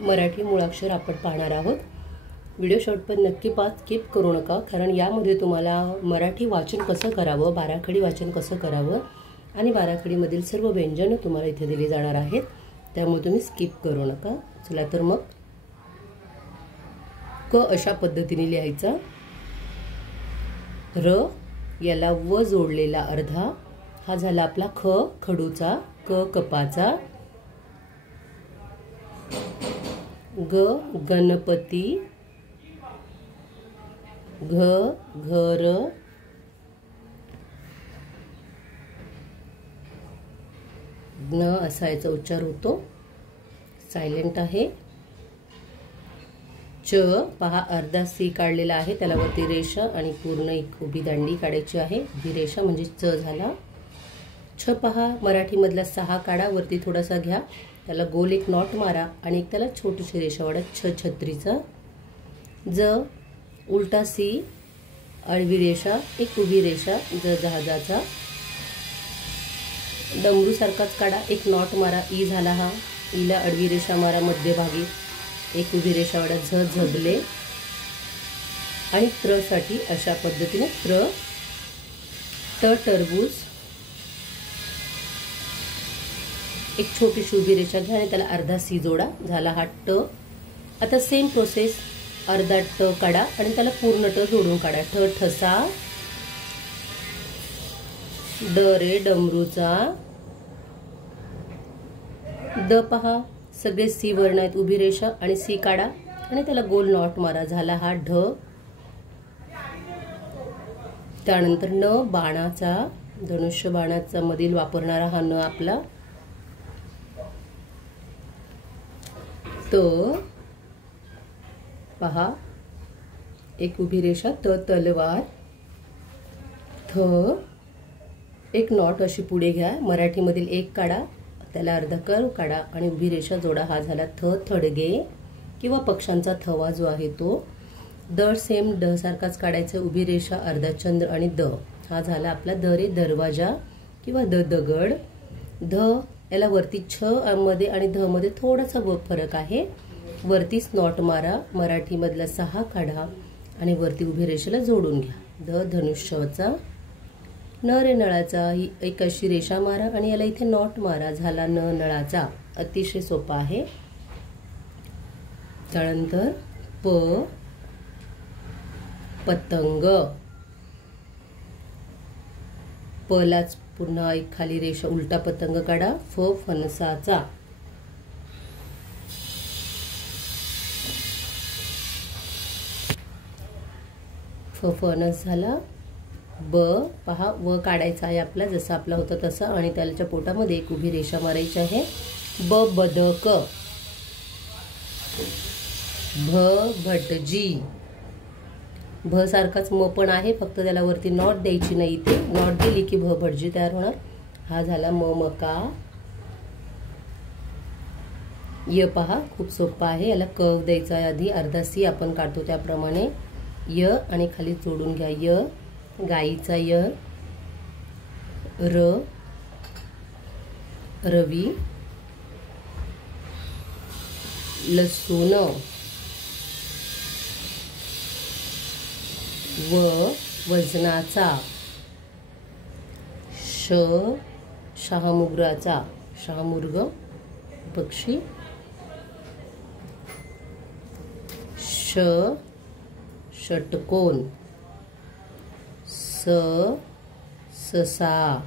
मराठी मुळाक्षर आपण पाहणार आहोत। व्हिडिओ शेवटपर्यंत नक्की पहा, स्किप करू नका, कारण यामध्ये तुम्हाला मराठी वाचन कसं करावं, बाराखडी वाचन कसं करावं आणि बाराखडीमधील सर्व व्यंजन तुम्हाला इथे दिली जाणार आहेत, त्यामुळे तुम्ही स्किप करू नका। चला तर मग क अशा पद्धतीने लिहायचा। र याला व जोडलेला अर्धा, हा झाला आपला ख खडूचा, क कपाचा, ग गणपती, घ घर, न असा याचा उच्चार होतो, सायलेंट आहे। च पहा अर्धा सी काढलेला आहे, त्याला वरती रेषा आणि पूर्ण एक उभी दांडी काढायची आहे, ही रेषा म्हणजे च झाला। छ पहा मराठी मधला 6 काढा, वरती थोडासा घ्या, त्याला गोल एक नॉट मारा आणि एक त्याला छोटीशी रेषा वाढा, छ छत्रीचा। ज उलटा सी, आडवी रेषा, एक उभी रेषा, ज जहाजाचा। डमरू सारखाच काढा, एक नॉट मारा, ई झाला हा, ईला आडवी रेषा मारा मध्यभागी, एक उभी रेषा वाढा, झ झगले। आणि त्र साठी अशा पद्धतीने त्र, ट टरबूज, एक छोटीशी उभी रेषा घ्या आणि त्याला अर्धा सी जोडा, झाला हा ट। आता सेम प्रोसेस, अर्धा ट काढा आणि त्याला पूर्ण ट जोडून काढा, ठ ठसा, ड रे डमरूचा, द पहा सगळे सी वर्ण आहेत, उभी रेषा आणि सी काढा आणि त्याला गोल नॉट मारा, झाला हा ढ। त्यानंतर न बाणाचा, धनुष्य बाणाचा मधील वापरणारा हा न आपला, त पहा एक उभी रेषा, त तलवार, थ एक नॉट अशी पुढे घ्या, मराठी मधील एक काढा, त्याला अर्धा कर्व काढा आणि उभी रेषा जोडा, हा झाला थ थडगे किंवा पक्ष्यांचा थवा जो आहे तो। द सेम ड सारखाच काढायचं, उभी रेषा, अर्धा चंद्र आणि द, हा झाला आपला द रे दरवाजा किंवा द दगड। ध याला वरती छ मध्ये आणि ध मध्ये थोडासा फरक आहे, वरतीच नॉट मारा, मराठी मधला 6 काढा आणि वरती उभी रेषेला जोडून घ्या, ध धनुष्याचा। न रे नळाचा, ही एक अशी रेषा मारा आणि याला इथे नॉट मारा, झाला न नळाचा, अतिशय सोपा आहे। त्यानंतर प पतंग, पलाच पुन्हा एक खाली रेषा, उलटा पतंग काढा, फ फणसाचा। फ फणस झाला। ब पहा व काढायचा आहे आपला, जसा आपला होता तसा, आणि त्याच्या पोटामध्ये एक उभी रेषा मारायची आहे, ब बदक, भ भटजी, भ सारखाच म पण आहे, फक्त त्याला वरती नॉट द्यायची नाही, इथे नॉट दिली की भ भटजी तयार होणार, हा झाला म मका। य पहा खूप सोपा आहे, याला कर्व द्यायचा आहे आधी, अर्धा सी आपण काढतो त्याप्रमाणे, य आणि खाली जोडून घ्या, य गाईचा य, र रवी, लसूण, व वजनाचा, श शहामुगराचा, शहामुर्ग पक्षी, श षटकोन, स ससा।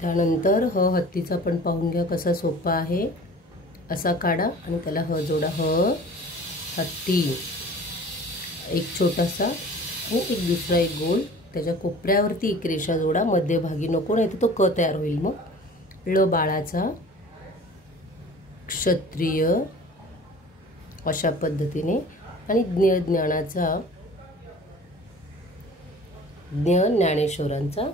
त्यानंतर ह हत्तीचा पण पाहून घ्या कसा सोपा आहे, असा काढा आणि त्याला ह जोडा, ह हत्ती, एक छोटासा आणि एक दुसरा एक गोल, त्याच्या कोपऱ्यावरती एक रेषा जोडा, मध्यभागी नको नाही तर तो क तयार होईल मग। ळ बाळाचा, क्षत्रिय अशा पद्धतीने, आणि ज्ञ ज्ञानाचा, ज्ञ ज्ञानेश्वरांचा।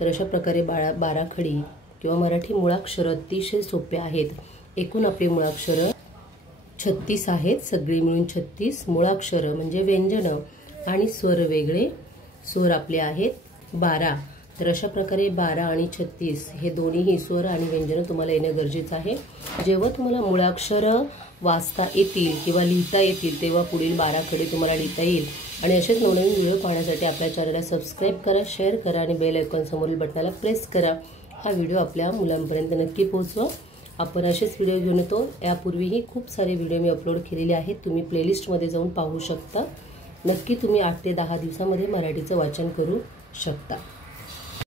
तर अशा प्रकारे बाराखडी किंवा मराठी मुळाक्षर अतिशय सोपे आहेत। एकूण आपली मुळाक्षर 36 आहेत, सगळी मिळून 36 मुळाक्षर म्हणजे व्यंजन आणि स्वर वेगळे, स्वर आपले आहेत 12 तर अशा प्रकारे 12 आणि 36 हे दोन्हीही स्वर आणि व्यंजनं तुम्हाला येणं गरजेचं आहे। जेव्हा तुम्हाला मुळाक्षरं वाचता येतील किंवा लिहिता येतील तेव्हा पुढील 12 कडे तुम्हाला लिहिता येईल। आणि असेच नवनवीन व्हिडिओ पाहण्यासाठी आपल्या चॅनलला सबस्क्राईब करा, शेअर करा आणि बेल आयकॉन समोरील बटनाला प्रेस करा। हा व्हिडिओ आपल्या मुलांपर्यंत नक्की पोहोचवा। आपण असेच व्हिडिओ घेऊन येतो। यापूर्वीही खूप सारे व्हिडिओ मी अपलोड केलेले आहेत, तुम्ही प्लेलिस्टमध्ये जाऊन पाहू शकता। नक्की तुम्ही 8 ते 10 दिवसांमध्ये मराठीचं वाचन करू शकता।